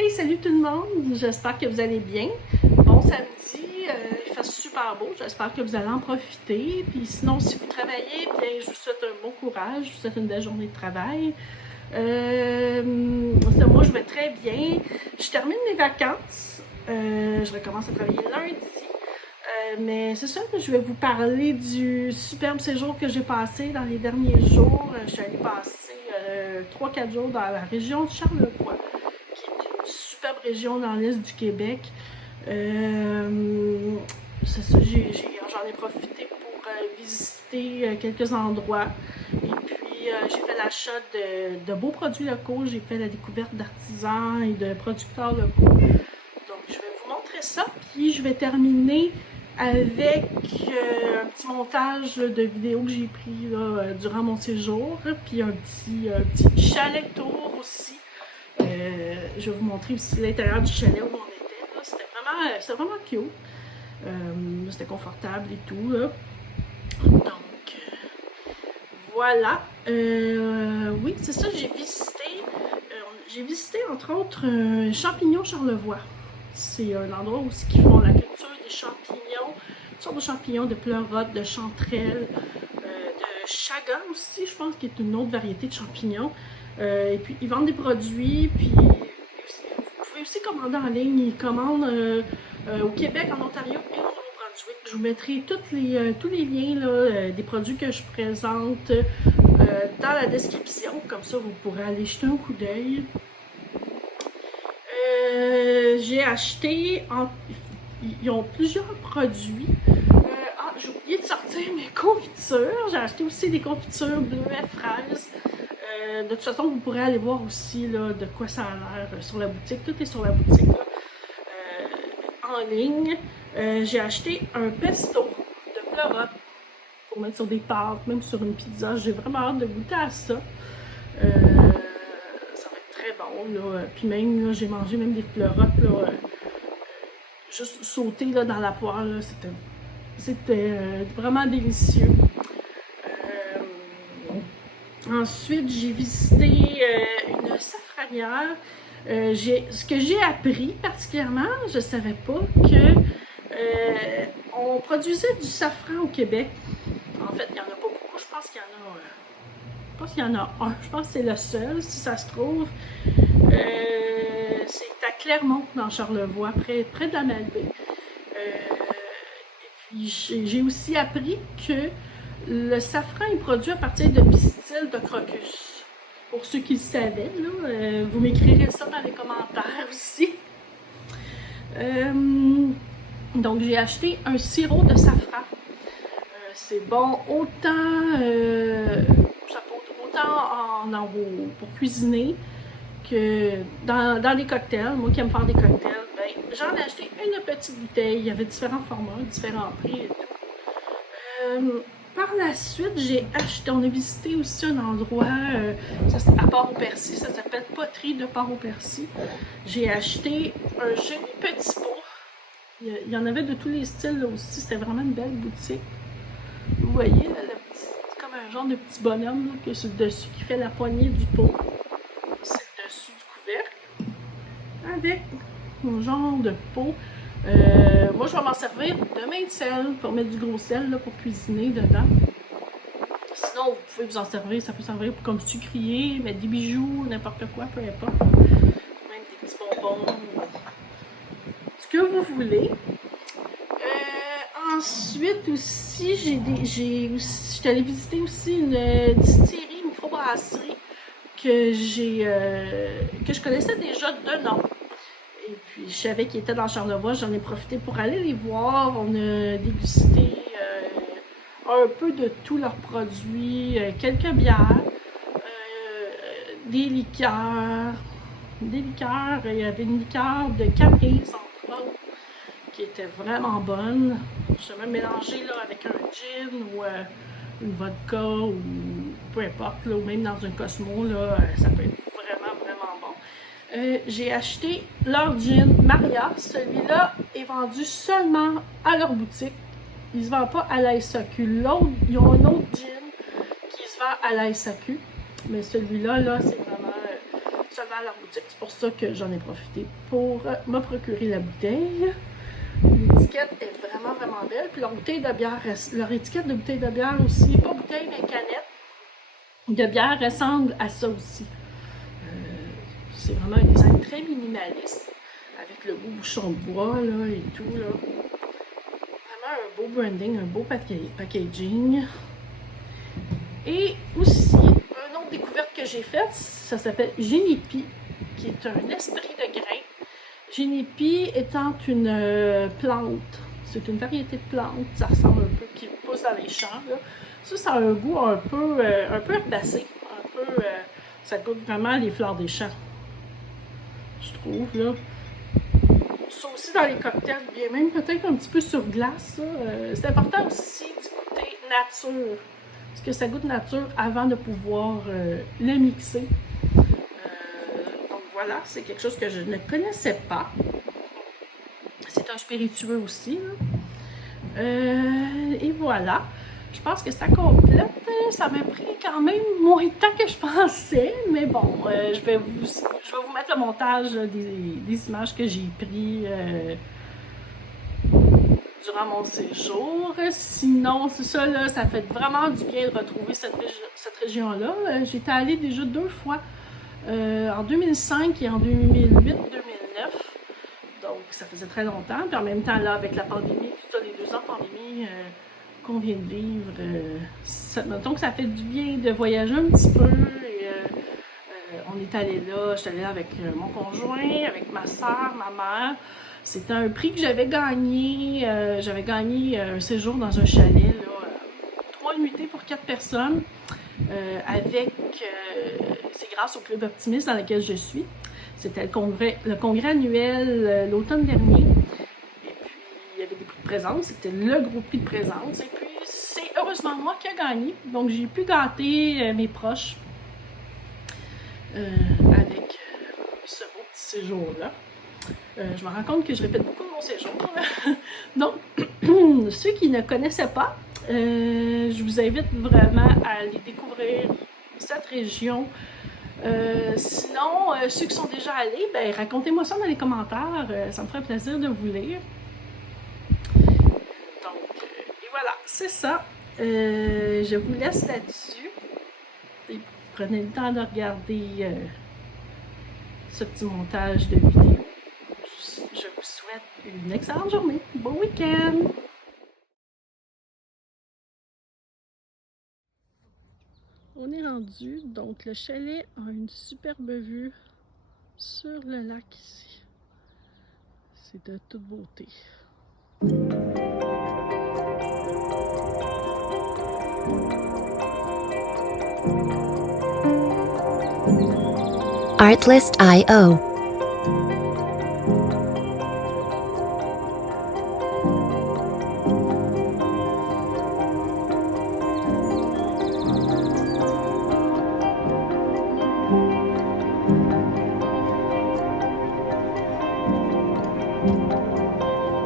Hey, salut tout le monde! J'espère que vous allez bien. Bon samedi, il fait super beau. J'espère que vous allez en profiter. Puis sinon, si vous travaillez, bien, je vous souhaite un bon courage. Je vous souhaite une belle journée de travail. Moi, je vais très bien. Je termine mes vacances. Je recommence à travailler lundi. Mais c'est ça que je vais vous parler du superbe séjour que j'ai passé dans les derniers jours. Je suis allée passer 3-4 jours dans la région de Charlevoix, qui est une superbe région dans l'est du Québec. C'est ça, j'en ai profité pour visiter quelques endroits. Et puis, j'ai fait l'achat de beaux produits locaux. J'ai fait la découverte d'artisans et de producteurs locaux. Donc, je vais vous montrer ça. Puis, je vais terminer avec un petit montage de vidéos que j'ai pris là, durant mon séjour. Puis, un petit chalet tour aussi. Je vais vous montrer aussi l'intérieur du chalet où on était. C'était vraiment cute. C'était confortable et tout. Là. Donc, voilà. Oui, c'est ça, j'ai visité entre autres Champignon Charlevoix. C'est un endroit où ils font la culture des champignons, toutes sortes de champignons, de pleurotes, de chanterelles, de chaga aussi, je pense, qui est une autre variété de champignons. Et puis, ils vendent des produits, puis vous pouvez aussi commander en ligne. Ils commandent au Québec, en Ontario et au Nouveau-Brunswick. Je vous mettrai tous les liens là, des produits que je présente dans la description. Comme ça, vous pourrez aller jeter un coup d'œil. J'ai acheté, ils ont plusieurs produits. J'ai oublié de sortir mes confitures. J'ai acheté aussi des confitures bleuets fraises. De toute façon, vous pourrez aller voir aussi là, de quoi ça a l'air sur la boutique. Tout est sur la boutique là, en ligne. J'ai acheté un pesto de pleurotes pour mettre sur des pâtes, même sur une pizza. J'ai vraiment hâte de goûter à ça. Ça va être très bon. Là. Puis même, j'ai mangé même des pleurotes là, juste sautées là, dans la poêle. C'était vraiment délicieux. Ensuite, j'ai visité une safranière. Ce que j'ai appris particulièrement, je ne savais pas que on produisait du safran au Québec. En fait, il n'y en a pas beaucoup. Je pense qu'il y en a un. Je pense que c'est le seul, si ça se trouve. C'est à Clermont, dans Charlevoix, près de la Malbaie. Et puis, j'ai aussi appris que le safran est produit à partir de pistils de crocus. Pour ceux qui le savaient, là, vous m'écrirez ça dans les commentaires aussi. Donc, j'ai acheté un sirop de safran. C'est bon autant pour cuisiner que dans des cocktails. Moi qui aime faire des cocktails, ben, j'en ai acheté une petite bouteille. Il y avait différents formats, différents prix et tout. Par la suite, on a visité aussi un endroit à Port-au-Percy, ça s'appelle Poterie de Port-au-Percy. J'ai acheté un joli petit pot. Il y en avait de tous les styles là aussi, c'était vraiment une belle boutique. Vous voyez, là, c'est comme un genre de petit bonhomme là, que c'est le dessus qui fait la poignée du pot. C'est le dessus du couvercle. Avec un genre de pot. Moi, je vais m'en servir de main de sel pour mettre du gros sel là, pour cuisiner dedans. Sinon, vous pouvez vous en servir. Ça peut servir comme sucrier, mettre des bijoux, n'importe quoi, peu importe. Même des petits bonbons. Ce que vous voulez. Ensuite aussi, j'étais allée visiter aussi une distillerie, une microbrasserie que je connaissais déjà de nom. Et puis, je savais qu'ils étaient dans Charlevoix, j'en ai profité pour aller les voir. On a dégusté un peu de tous leurs produits, quelques bières, des liqueurs. Il y avait une liqueur de Caprice, entre autres, qui était vraiment bonne. Je l'ai même mélangée là, avec un gin ou une vodka ou peu importe, là, ou même dans un Cosmo, là, ça peut être vraiment bon. J'ai acheté leur gin Maria. Celui-là est vendu seulement à leur boutique. Il ne se vend pas à la SAQ. Ils ont un autre gin qui se vend à la SAQ. Mais celui-là, là, c'est vraiment seulement à leur boutique. C'est pour ça que j'en ai profité pour me procurer la bouteille. L'étiquette est vraiment, vraiment belle. Puis leur bouteille de bière, leur étiquette de bouteille de bière aussi, pas bouteille, mais canette de bière ressemble à ça aussi. C'est vraiment un design très minimaliste, avec le beau bouchon de bois là, et tout. Là. Vraiment un beau branding, un beau packaging. Et aussi, une autre découverte que j'ai faite, ça s'appelle Génépi, qui est un esprit de grain. Génépi étant une plante, c'est une variété de plante, ça ressemble un peu, qui pousse dans les champs. Là. Ça a un goût un peu herbacé, ça goûte vraiment les fleurs des champs, je trouve. Là. Ça aussi dans les cocktails, bien même peut-être un petit peu sur glace. C'est important aussi du goûter nature, parce que ça goûte nature avant de pouvoir le mixer. Donc voilà, c'est quelque chose que je ne connaissais pas. C'est un spiritueux aussi. Et voilà. Je pense que ça complète. Ça m'a pris quand même moins de temps que je pensais. Mais bon, je vais vous mettre le montage des images que j'ai prises durant mon séjour. Sinon, c'est ça, là, ça fait vraiment du bien de retrouver cette région-là. J'étais allée déjà 2 fois, en 2005 et en 2008-2009. Donc, ça faisait très longtemps. Puis en même temps, là, avec la pandémie, tout ça, les 2 ans de pandémie qu'on vient de vivre, mettons que ça fait du bien de voyager un petit peu. Et, on est allé là, j'étais allée là avec mon conjoint, avec ma soeur, ma mère. C'était un prix que j'avais gagné. J'avais gagné un séjour dans un chalet, là, 3 nuitées pour 4 personnes. C'est grâce au Club Optimiste dans lequel je suis. C'était le congrès annuel l'automne dernier. Et puis, il y avait des prix de présence. C'était le gros prix de présence. Et puis, c'est heureusement moi qui ai gagné. Donc, j'ai pu gâter mes proches avec ce beau petit séjour-là. Je me rends compte que je répète beaucoup mon séjour. Donc, ceux qui ne connaissaient pas, je vous invite vraiment à aller découvrir cette région. Sinon, ceux qui sont déjà allés, ben, racontez-moi ça dans les commentaires. Ça me ferait plaisir de vous lire. Donc, et voilà, c'est ça. Je vous laisse là-dessus. Et prenez le temps de regarder ce petit montage de vidéo. Je vous souhaite une excellente journée. Bon week-end! On est rendu, donc le chalet a une superbe vue sur le lac ici. C'est de toute beauté. Artlist.io.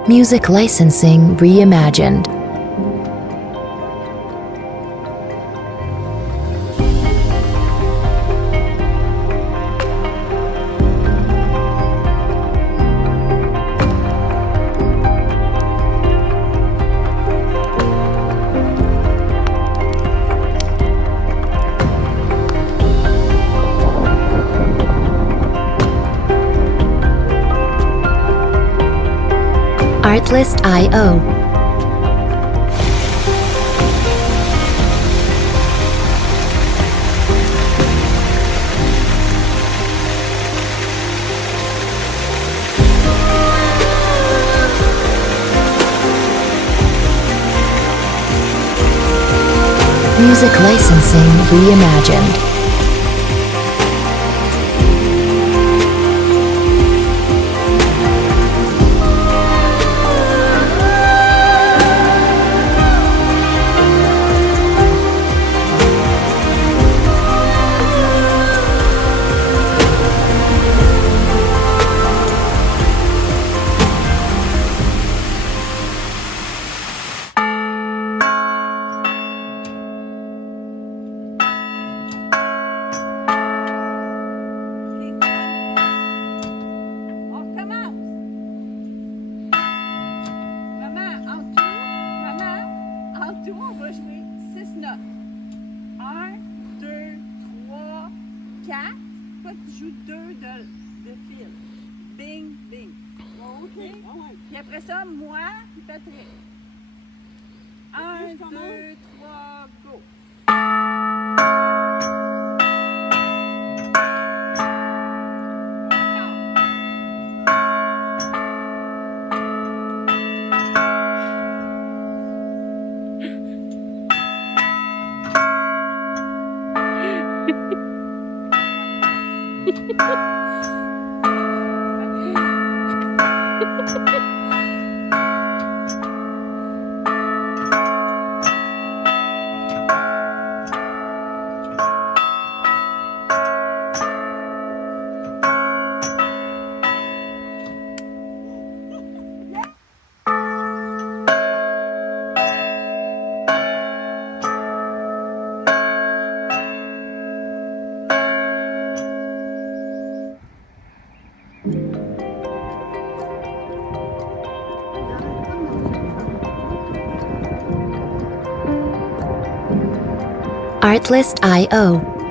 Music licensing reimagined. Artlist.io. Music licensing reimagined. joue 2 de fil. Bing, bing. Oh, OK. Ah ouais. Puis après ça, moi, puis Patrick. 1, 2, 3, go. Artlist.io